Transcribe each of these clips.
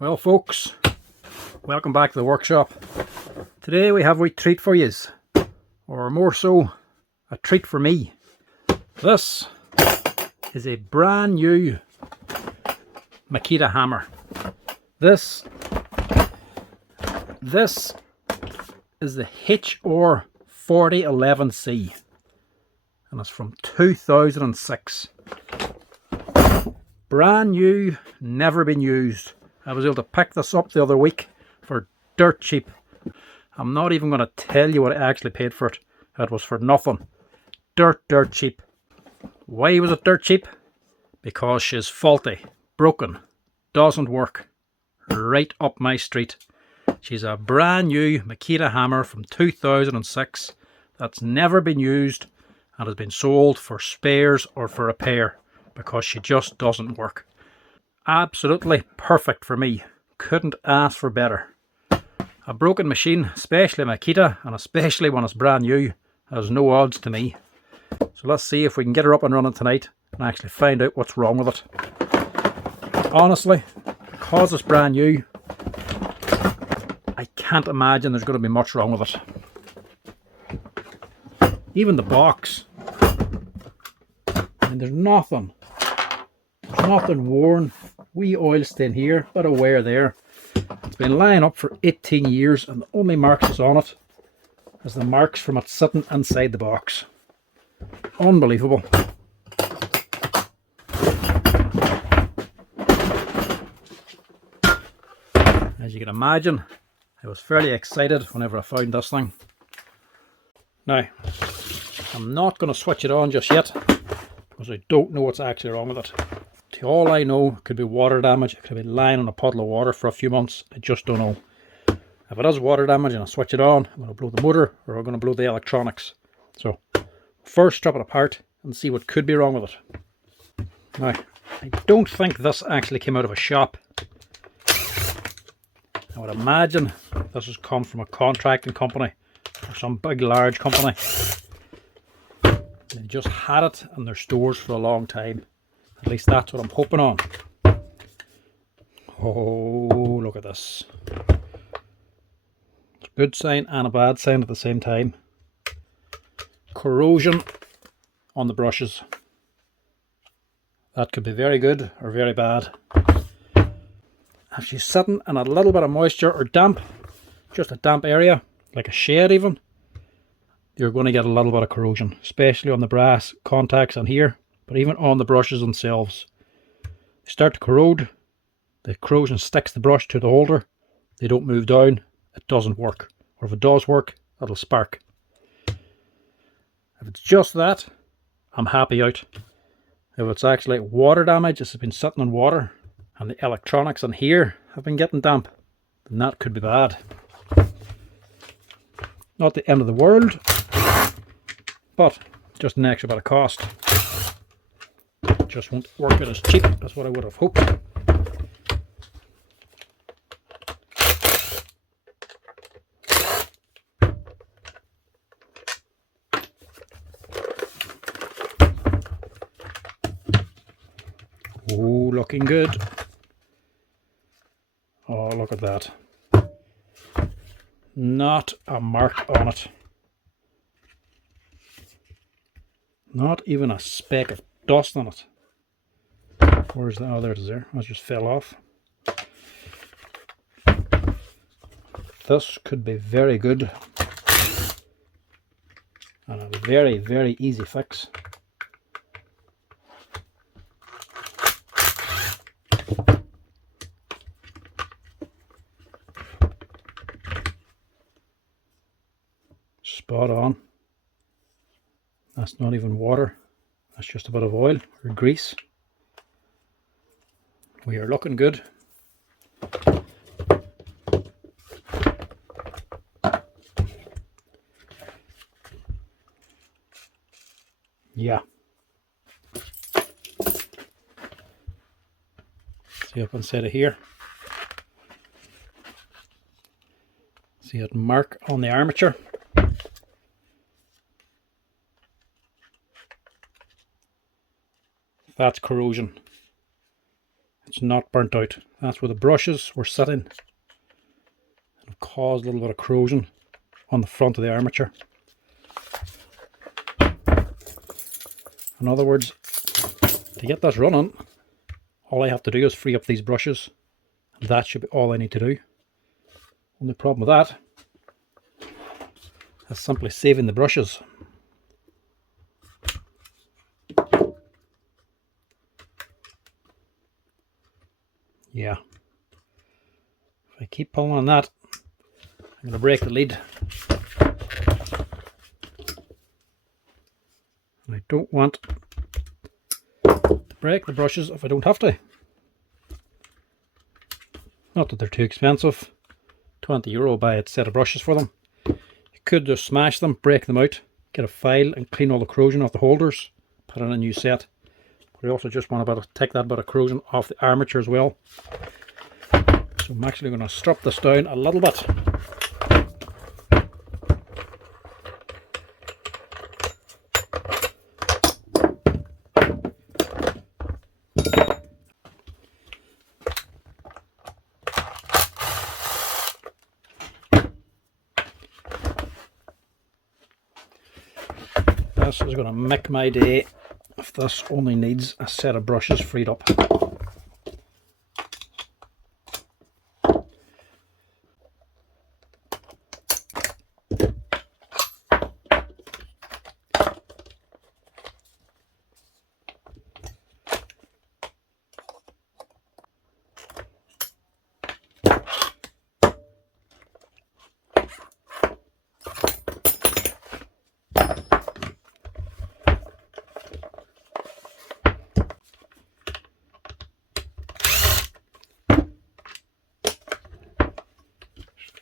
Well folks, welcome back to the workshop. Today we have a wee treat for yous, or more so, a treat for me. This is a brand new Makita hammer. This is the HR4011C and it's from 2006. Brand new, never been used. I was able to pick this up the other week for dirt cheap. I'm not even going to tell you what I actually paid for it. It was for nothing. Dirt cheap. Why was it dirt cheap? Because she's faulty, broken, doesn't work. Right up my street. She's a brand new Makita hammer from 2006 that's never been used and has been sold for spares or for repair because she just doesn't work. Absolutely perfect for me. Couldn't ask for better. A broken machine, especially Makita, and especially when it's brand new, has no odds to me. So let's see if we can get her up and running tonight and actually find out what's wrong with it. Honestly, because it's brand new, I can't imagine there's going to be much wrong with it. Even the box. I mean, there's nothing worn. Wee oil stain here, bit of wear there. It's been lying up for 18 years and the only marks that's on it is the marks from it sitting inside the box. Unbelievable. As you can imagine, I was fairly excited whenever I found this thing. Now, I'm not going to switch it on just yet because I don't know what's actually wrong with it. To all I know, it could be water damage. It could have been lying in a puddle of water for a few months. I just don't know. If it is water damage and I switch it on, I'm going to blow the motor or I'm going to blow the electronics. So, first strip it apart and see what could be wrong with it. Now, I don't think this actually came out of a shop. I would imagine this has come from a contracting company or some big large company. They just had it in their stores for a long time. At least that's what I'm hoping on. Oh, look at this. It's a good sign and a bad sign at the same time. Corrosion on the brushes. That could be very good or very bad. If she's sitting in a little bit of moisture or damp, just a damp area, like a shed even, you're going to get a little bit of corrosion, especially on the brass contacts on here, but even on the brushes themselves. They start to corrode, the corrosion sticks the brush to the holder, they don't move down, it doesn't work. Or if it does work, it'll spark. If it's just that, I'm happy out. If it's actually water damage, this has been sitting in water, and the electronics in here have been getting damp, then that could be bad. Not the end of the world, but just an extra bit of cost. It just won't work out as cheap as what I would have hoped. Oh, looking good. Oh, look at that. Not a mark on it. Not even a speck of dust on it. Where's that? Oh, there it is there. That just fell off. This could be very good. And a very, very easy fix. Spot on. That's not even water. That's just a bit of oil or grease. We are looking good. Yeah. See up inside of here. See that mark on the armature? That's corrosion. It's not burnt out. That's where the brushes were sitting and have caused a little bit of corrosion on the front of the armature. In other words, to get this running, all I have to do is free up these brushes. And that should be all I need to do. Only problem with that is simply saving the brushes. Yeah. If I keep pulling on that, I'm going to break the lead. And I don't want to break the brushes if I don't have to. Not that they're too expensive. €20 buy a set of brushes for them. You could just smash them, break them out, get a file and clean all the corrosion off the holders, put in a new set. But I also just want to take that bit of corrosion off the armature as well. So I'm actually going to strip this down a little bit. This is going to make my day if this only needs a set of brushes freed up.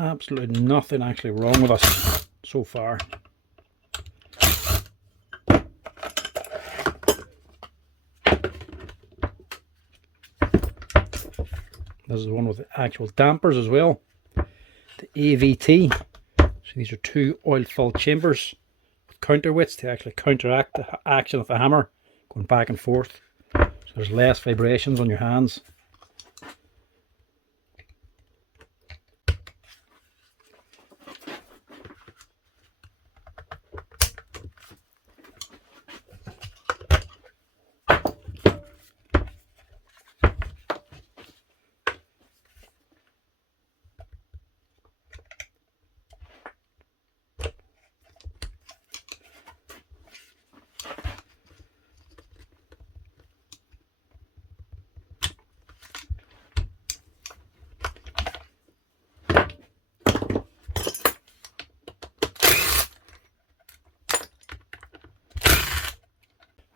Absolutely nothing actually wrong with us so far. This is the one with the actual dampers as well. The AVT. So these are two oil-filled chambers with counterweights to actually counteract the action of the hammer going back and forth. So there's less vibrations on your hands.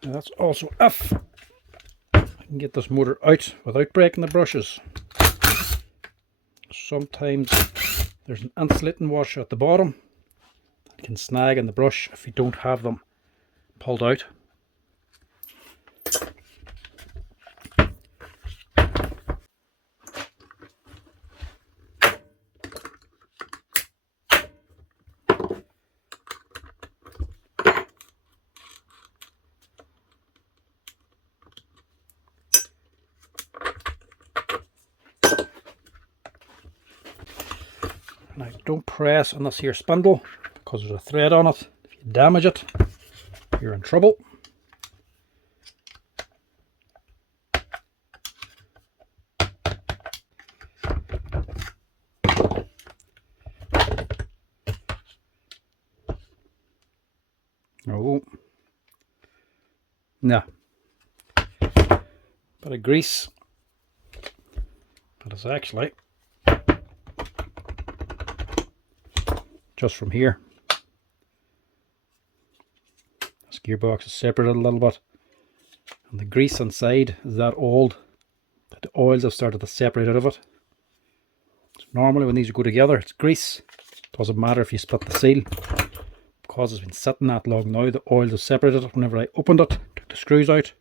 Now that's also if I can get this motor out without breaking the brushes. Sometimes there's an insulating washer at the bottom that can snag in the brush if you don't have them pulled out. Now don't press on this here spindle because there's a thread on it. If you damage it, you're in trouble. Oh, no. Bit of grease, but it's actually just from here. This gearbox is separated a little bit, and the grease inside is that old that the oils have started to separate out of it. So normally when these go together, it's grease. Doesn't matter if you split the seal. Because it's been sitting that long now, the oils have separated. Whenever I opened it, took the screws out,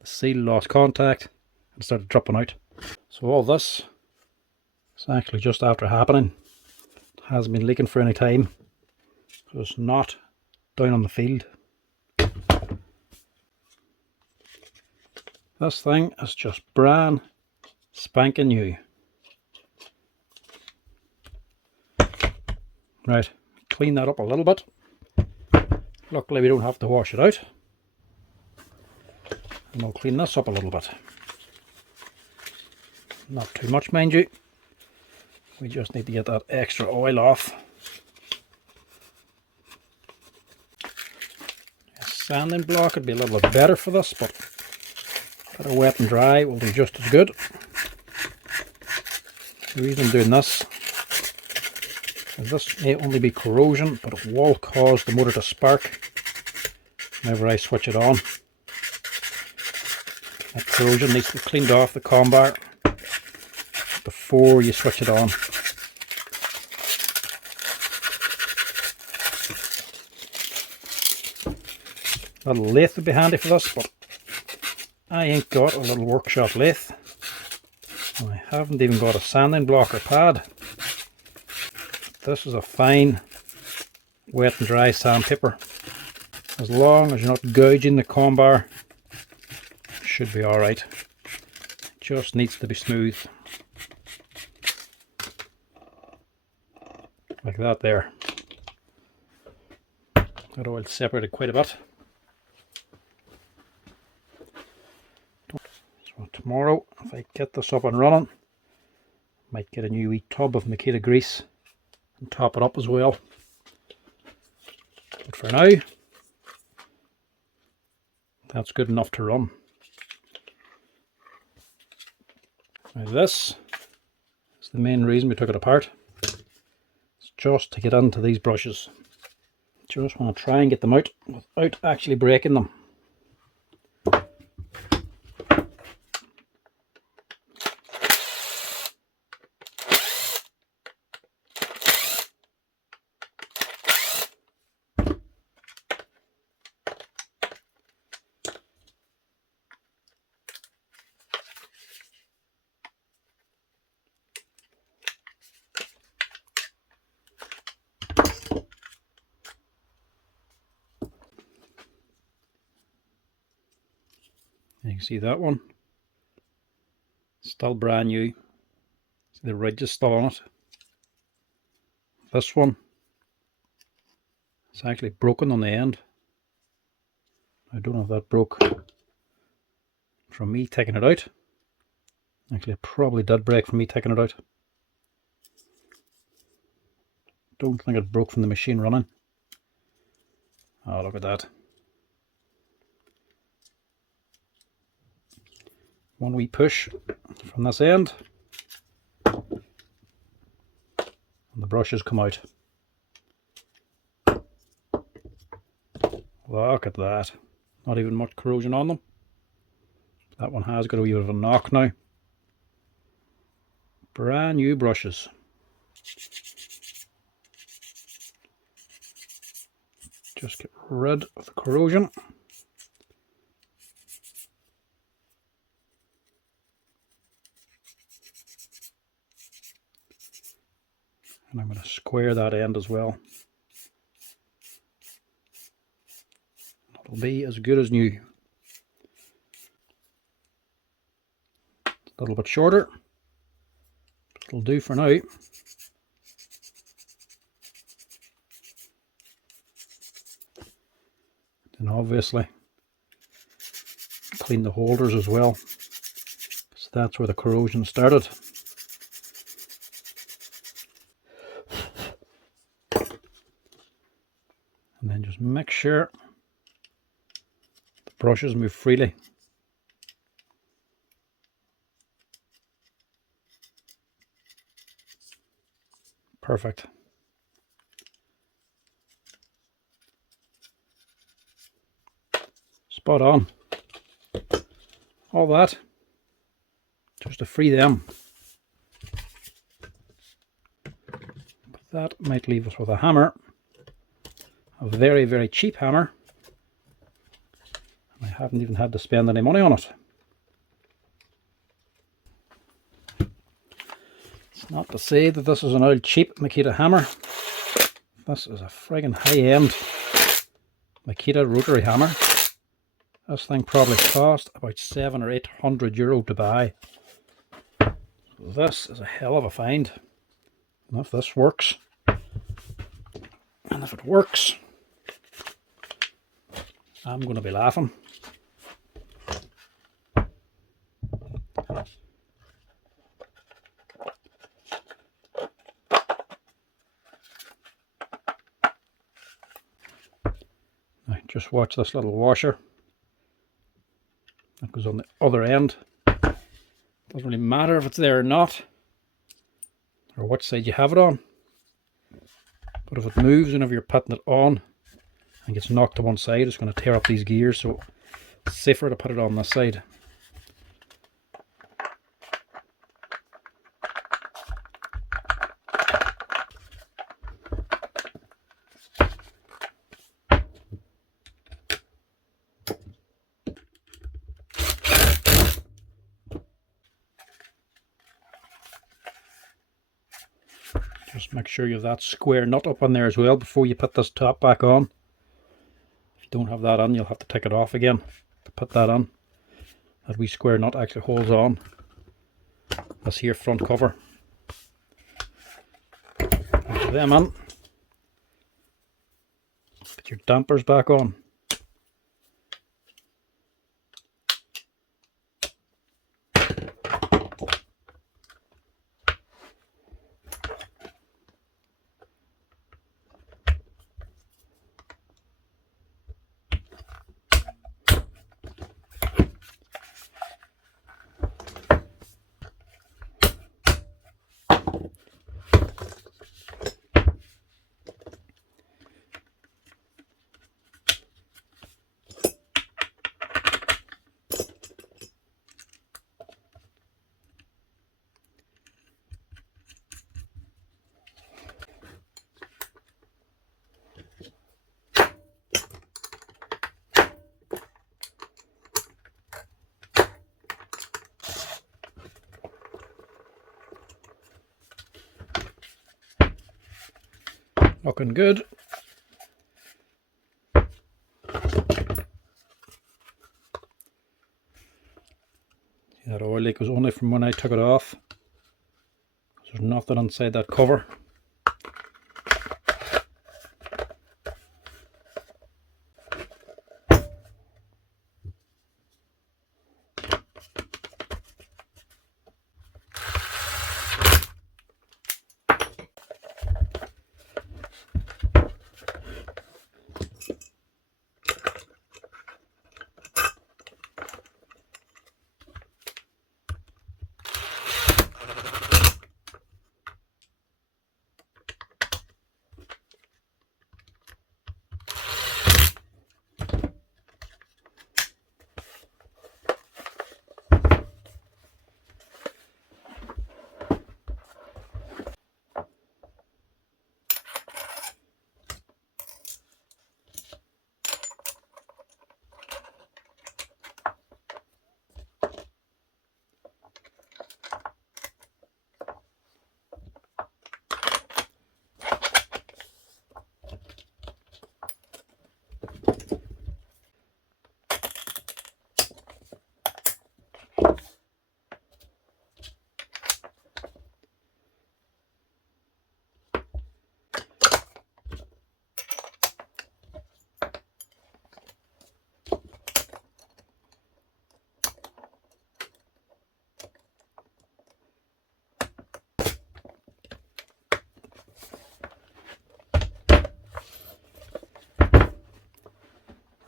the seal lost contact and started dropping out. So all this is actually just after happening. It hasn't been leaking for any time, so it's not down on the field. This thing is just brand spanking new. Right, clean that up a little bit. Luckily we don't have to wash it out. And we'll clean this up a little bit. Not too much, mind you. We just need to get that extra oil off. A sanding block would be a little bit better for this, but a bit of wet and dry will do just as good. The reason I'm doing this is this may only be corrosion, but it will cause the motor to spark whenever I switch it on. That corrosion needs to be cleaned off the com bar before you switch it on. A little lathe would be handy for this, but I ain't got a little workshop lathe. And I haven't even got a sanding block or pad. This is a fine wet and dry sandpaper. As long as you're not gouging the com bar, it should be alright. It just needs to be smooth. Like that there. That oil separated quite a bit. So tomorrow, if I get this up and running, might get a new wee tub of Makita grease and top it up as well. But for now, that's good enough to run. Now this is the main reason we took it apart. It's just to get into these brushes. Just want to try and get them out without actually breaking them. You can see that one, still brand new. See the ridge is still on it. This one, it's actually broken on the end. I don't know if that broke from me taking it out. Actually, it probably did break from me taking it out. Don't think it broke from the machine running. Oh, look at that. One wee push from this end and the brushes come out. Look at that. Not even much corrosion on them. That one has got a wee bit of a knock now. Brand new brushes. Just get rid of the corrosion. And I'm going to square that end as well. It'll be as good as new. A little bit shorter. It'll do for now. And obviously clean the holders as well. So that's where the corrosion started. And then just make sure the brushes move freely. Perfect. Spot on. All that just to free them. But that might leave us with a hammer. A very, very cheap hammer. I haven't even had to spend any money on it. It's not to say that this is an old cheap Makita hammer. This is a friggin' high-end Makita rotary hammer. This thing probably cost about €700 or €800 to buy. So this is a hell of a find. And if this works, and if it works, I'm going to be laughing. Now just watch this little washer. That goes on the other end. Doesn't really matter if it's there or not, or which side you have it on. But if it moves whenever you're putting it on and gets knocked to one side, it's going to tear up these gears, so it's safer to put it on this side. Just make sure you have that square nut up on there as well before you put this top back on. If you don't have that on, you'll have to take it off again to put that on. That wee square nut actually holds on this here front cover. Put them on. Put your dampers back on. Looking good. See, that oil leak was only from when I took it off. There's nothing inside that cover.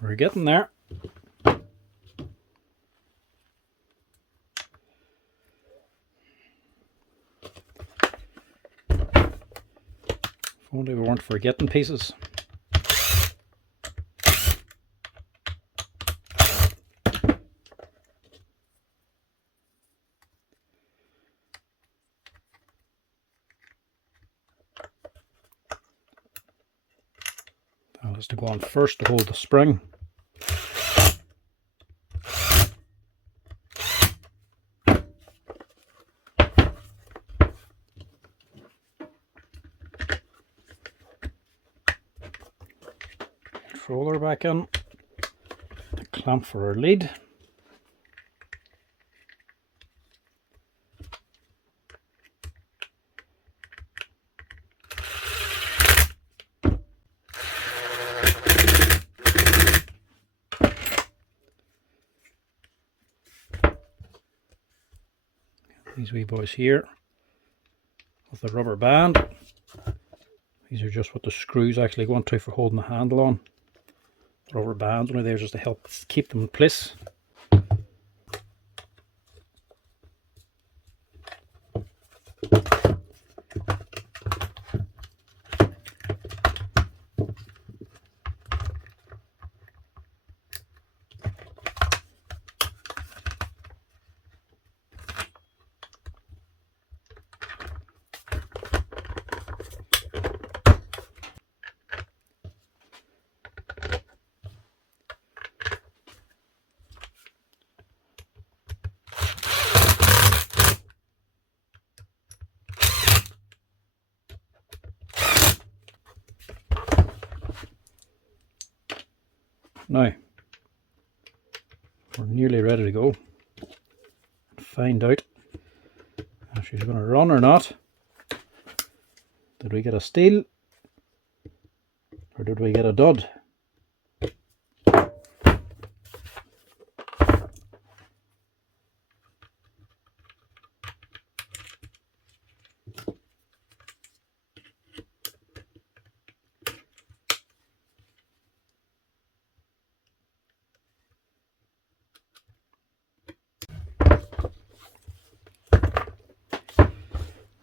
We're getting there. If only we weren't forgetting pieces. That has to go on first to hold the spring. Roller back in, the clamp for our lead. These wee boys here with the rubber band. These are just what the screws actually go into for holding the handle on. The rubber bands only there just to help keep them in place. Now, we're nearly ready to go. Find out if she's going to run or not. Did we get a steal? Or did we get a dud?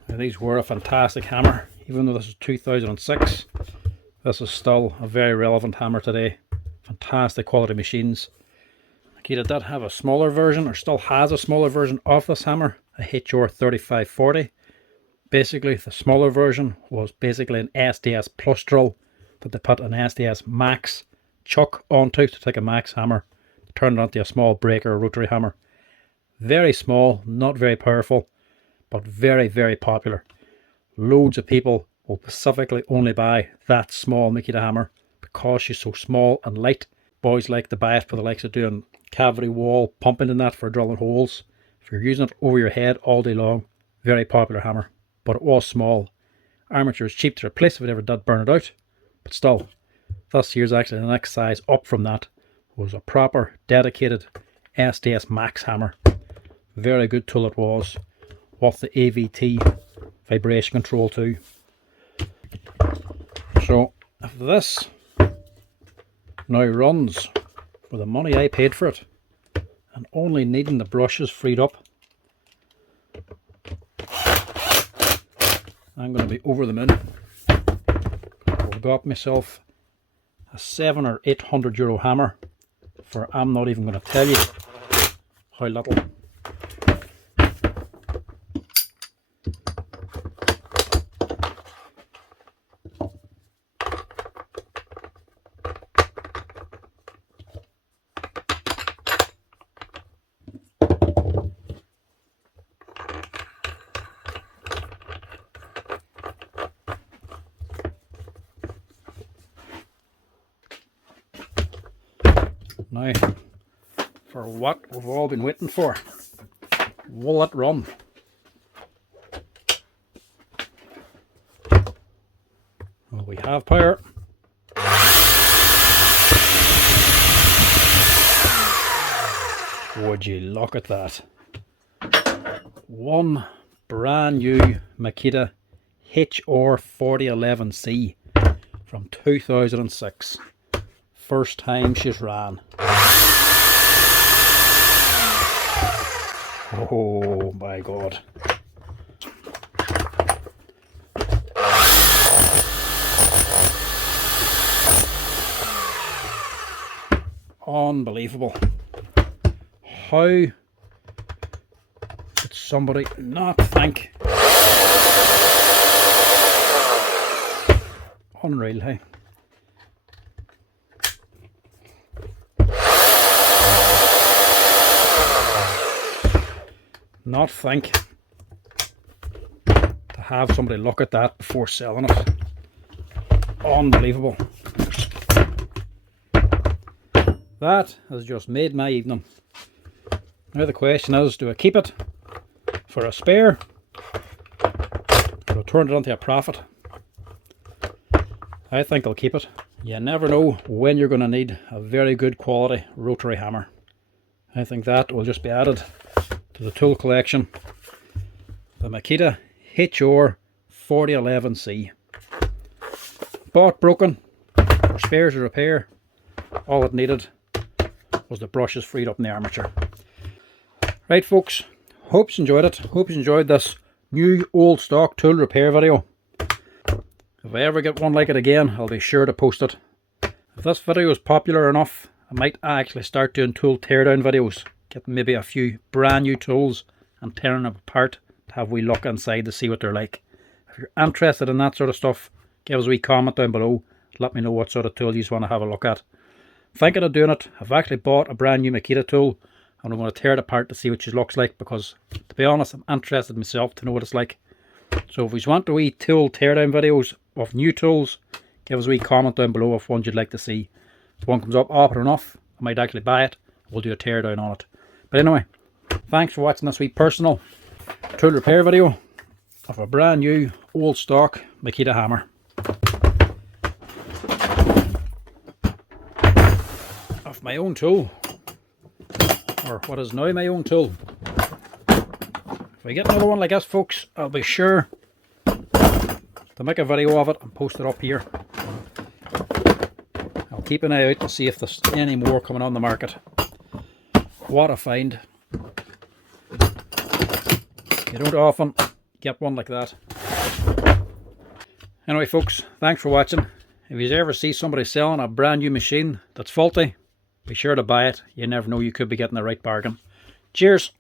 Now, these were a fantastic hammer. Even though this is 2006, this is still a very relevant hammer today. Fantastic quality machines. Makita did have a smaller version, or still has a smaller version of this hammer, a HR4011C. Basically, the smaller version was basically an SDS plus drill that they put an SDS Max chuck onto to take a Max hammer, turn it into a small breaker rotary hammer. Very small, not very powerful, but very, very popular. Loads of people will specifically only buy that small Makita hammer because she's so small and light. Boys like to buy it for the likes of doing cavity wall pumping in that for drilling holes. If you're using it over your head all day long, very popular hammer. But it was small. Armature is cheap to replace if it ever did burn it out. But still, this here's actually the next size up from that. It was a proper, dedicated SDS Max hammer. Very good tool it was. With the AVT vibration control too. So, if this now runs for the money I paid for it, and only needing the brushes freed up, I'm going to be over the moon. I've got myself a €700 or €800 hammer for I'm not even going to tell you how little. Now, for what we've all been waiting for, will it run? Well, we have power. Would you look at that? One brand new Makita HR4011C from 2006. First time she's ran. Oh my God. Unbelievable. How did somebody not think? Unreal, hey? Not think to have somebody look at that before selling it. Unbelievable. That has just made my evening. Now the question is, do I keep it for a spare or turn it into a profit? I think I'll keep it. You never know when you're going to need a very good quality rotary hammer. I think that will just be added to the tool collection. The Makita HR4011C. Bought broken, for spares or repair. All it needed was the brushes freed up in the armature. Right folks, hope you enjoyed it. Hope you enjoyed this new old stock tool repair video. If I ever get one like it again, I'll be sure to post it. If this video is popular enough, I might actually start doing tool teardown videos. Get maybe a few brand new tools and tearing them apart to have a wee look inside to see what they're like. If you're interested in that sort of stuff, give us a wee comment down below. Let me know what sort of tool you want to have a look at. Thinking of doing it, I've actually bought a brand new Makita tool and I'm going to tear it apart to see what it looks like, because to be honest, I'm interested myself to know what it's like. So if you want a wee tool teardown videos of new tools, give us a wee comment down below of ones you'd like to see. If one comes up often enough, I might actually buy it. We'll do a teardown on it. But anyway, thanks for watching this wee personal tool repair video of a brand new old stock Makita hammer. Of my own tool, or what is now my own tool. If I get another one like this folks, I'll be sure to make a video of it and post it up here. I'll keep an eye out to see if there's any more coming on the market. What I find, you don't often get one like that. Anyway folks, thanks for watching. If you ever see somebody selling a brand new machine that's faulty, be sure to buy it. You never know, you could be getting the right bargain. Cheers!